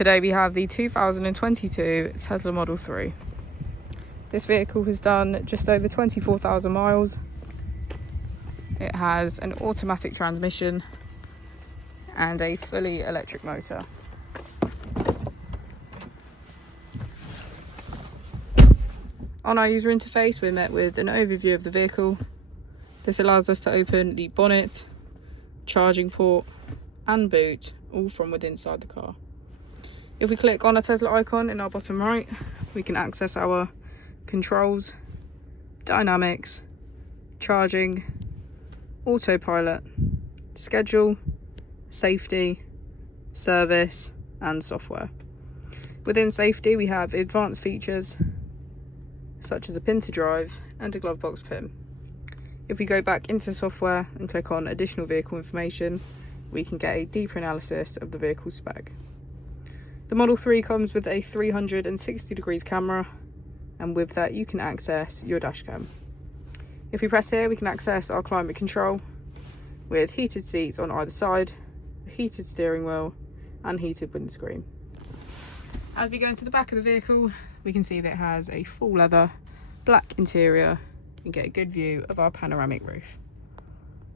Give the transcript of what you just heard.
Today we have the 2022 Tesla Model 3. This vehicle has done just over 24,000 miles. It has an automatic transmission and a fully electric motor. On our user interface, we're met with an overview of the vehicle. This allows us to open the bonnet, charging port and boot, all from within inside the car. If we click on a Tesla icon in our bottom right, we can access our controls, dynamics, charging, autopilot, schedule, safety, service and software. Within safety, we have advanced features such as a pin to drive and a glove box pin. If we go back into software and click on additional vehicle information, we can get a deeper analysis of the vehicle spec. The Model 3 comes with a 360 degrees camera, and with that you can access your dash cam. If we press here, we can access our climate control with heated seats on either side, a heated steering wheel and heated windscreen. As we go into the back of the vehicle, we can see that it has a full leather black interior and get a good view of our panoramic roof.